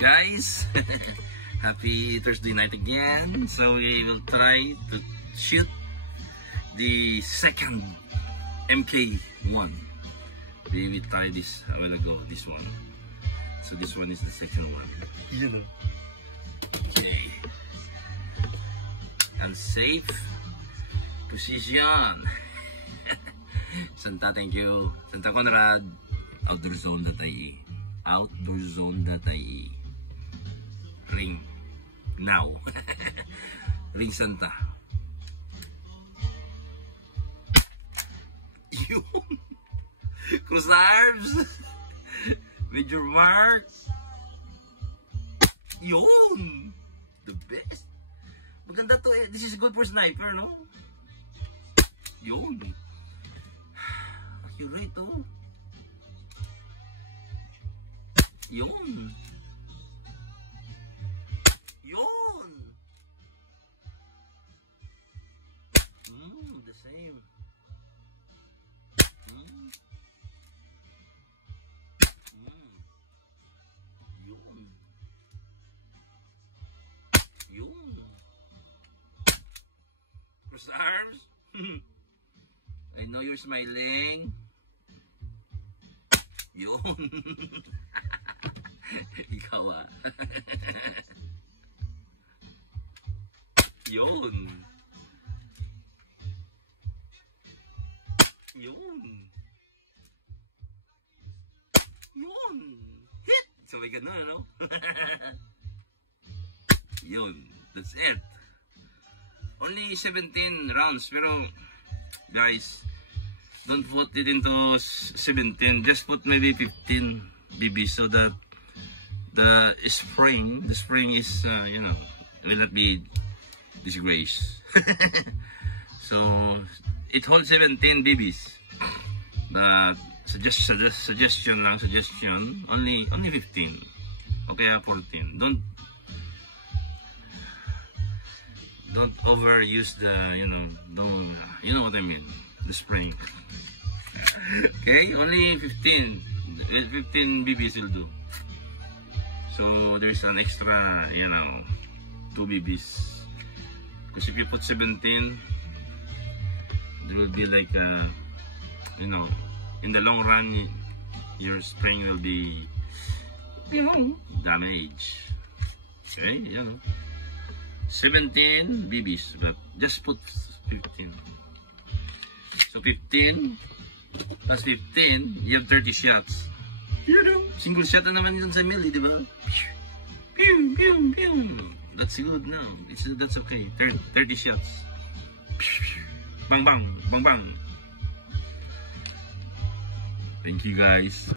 guys? Happy Thursday night again. So we will try to shoot the second MK1. We tried this a while ago, this one. So this one is the second one. You know. Okay. Unsafe position. Santa, thank you. Santa Conrad. Outdoorzone.ie. Outdoorzone.ie. Ring now. Ring Santa. Yun. Cross arms. With your mark. Yun. The best. Maganda to eh. This is good for sniper, no? Yun. Accurate to. Yun. Yun. The same. Yun. Yun. Cross arms. I know you're smiling. Yun. Ikaw ah. Yun. Yun. Yun. Hit! Sabay ka na, no? Yun. That's it. Only 17 rounds. Pero, guys, don't put it into 17. Just put maybe 15 BB so that the spring is, you know, will not be disgraced. So, it holds 17 BBs. But, suggestion, only 15. Okay, 14. Don't overuse the, you know what I mean, the spring. Okay, only 15 BBs will do. So there's an extra, 2 BBs. Because if you put 17, there will be like, in the long run, your spring will be, damaged. Okay, 17 BBs, but just put 15. So 15 plus 15, you have 30 shots. Single shot na naman yun sa melee, di ba? Pew, pew, pew. That's good now. That's okay. 30 shots. Bang, bang, bang, bang. Thank you, guys.